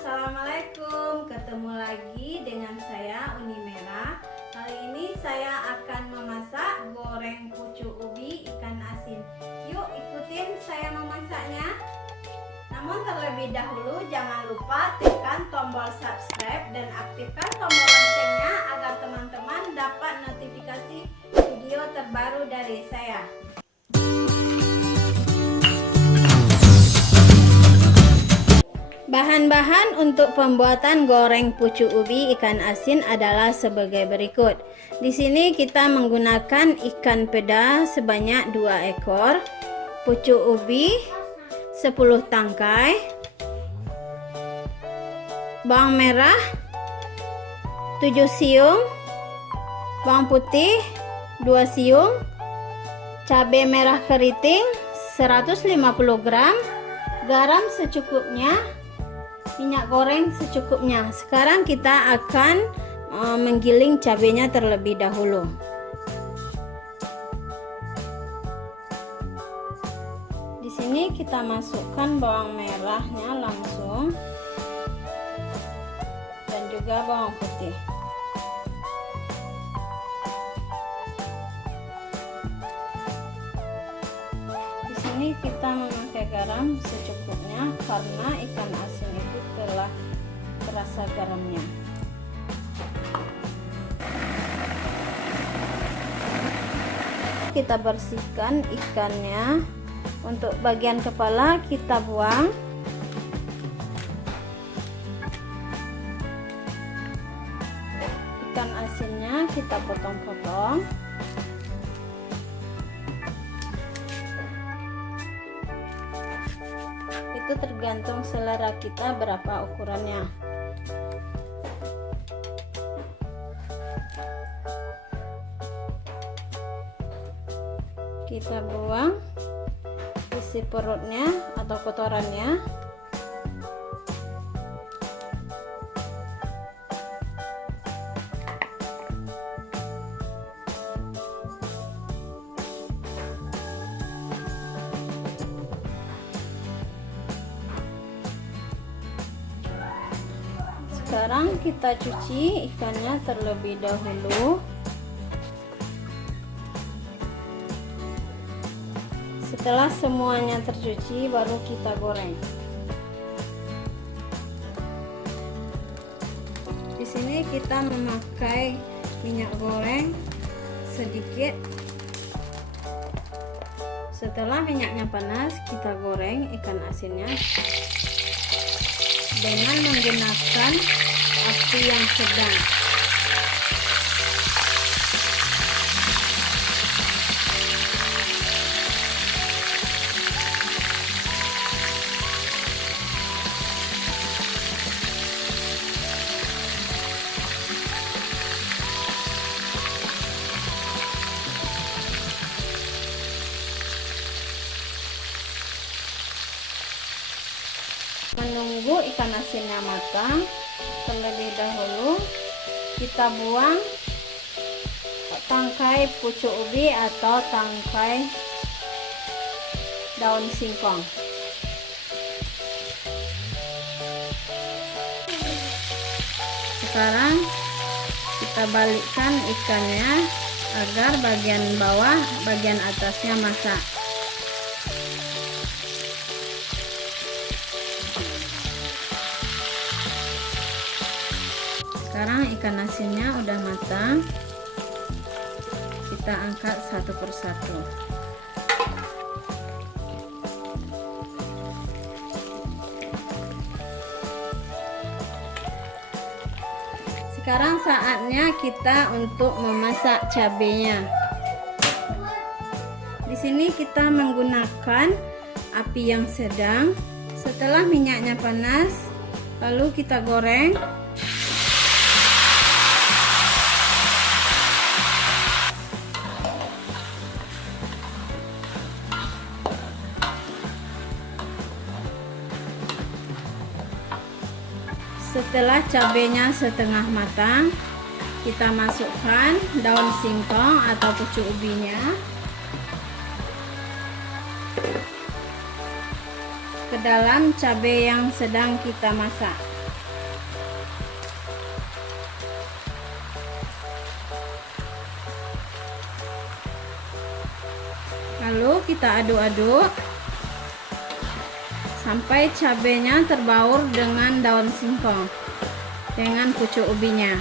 Assalamualaikum, ketemu lagi dengan saya Uni Merah. Kali ini saya akan memasak goreng pucuk ubi ikan asin. Yuk ikutin saya memasaknya. Namun terlebih dahulu jangan lupa tekan tombol subscribe dan aktifkan tombol loncengnya agar teman-teman dapat notifikasi video terbaru dari saya. Bahan-bahan untuk pembuatan goreng pucuk ubi ikan asin adalah sebagai berikut. Di sini kita menggunakan ikan peda sebanyak 2 ekor, pucuk ubi 10 tangkai, bawang merah 7 siung, bawang putih 2 siung, cabai merah keriting 150 gram, garam secukupnya, minyak goreng secukupnya. Sekarang kita akan menggiling cabenya terlebih dahulu. Di sini kita masukkan bawang merahnya langsung dan juga bawang putih. Di sini kita memakai garam secukupnya karena ikan asin itu telah terasa garamnya. Kita bersihkan ikannya. Untuk bagian kepala kita buang. Ikan asinnya kita potong-potong. Itu tergantung selera kita berapa ukurannya. Kita buang isi perutnya atau kotorannya. Sekarang kita cuci ikannya terlebih dahulu. Setelah semuanya tercuci, baru kita goreng. Di sini kita memakai minyak goreng sedikit. Setelah minyaknya panas, kita goreng ikan asinnya dengan menggunakan api yang sedang. Menunggu ikan asinnya matang, terlebih dahulu kita buang tangkai pucuk ubi atau tangkai daun singkong. Sekarang kita balikkan ikannya agar bagian bawah, bagian atasnya masak. Sekarang ikan asinnya udah matang, kita angkat satu persatu. Sekarang saatnya kita untuk memasak cabenya. Di sini kita menggunakan api yang sedang. Setelah minyaknya panas, lalu kita goreng. Setelah cabenya setengah matang, kita masukkan daun singkong atau pucuk ubinya ke dalam cabai yang sedang kita masak. Lalu kita aduk-aduk sampai cabenya terbaur dengan daun singkong dengan pucuk ubinya.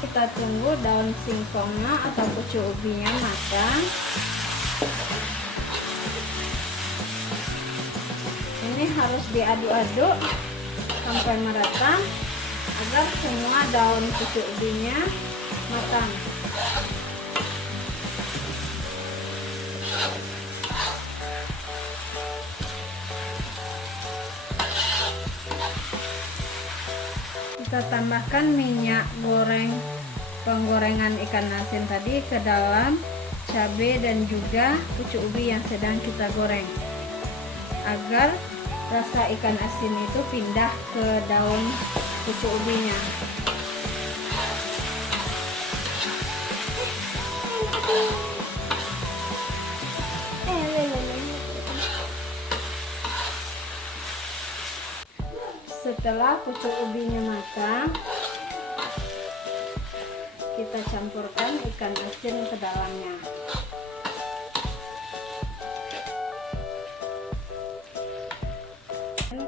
Kita tunggu daun singkongnya atau pucuk ubinya matang. Ini harus diaduk-aduk sampai merata agar semua daun pucuk ubinya matang. Kita tambahkan minyak goreng penggorengan ikan asin tadi ke dalam cabai dan juga pucuk ubi yang sedang kita goreng, agar rasa ikan asin itu pindah ke daun pucuk ubinya. Setelah pucuk ubinya matang, kita campurkan ikan asin ke dalamnya.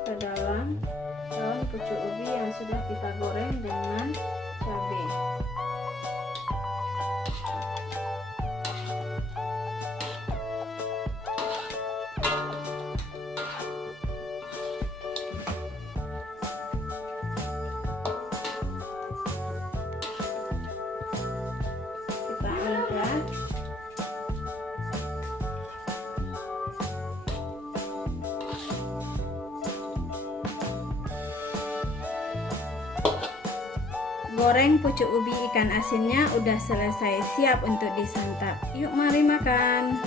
Ke dalam daun pucuk ubi yang sudah kita goreng dengan cabai. Kita angkat. Goreng pucuk ubi ikan asinnya udah selesai, siap untuk disantap. Yuk mari makan.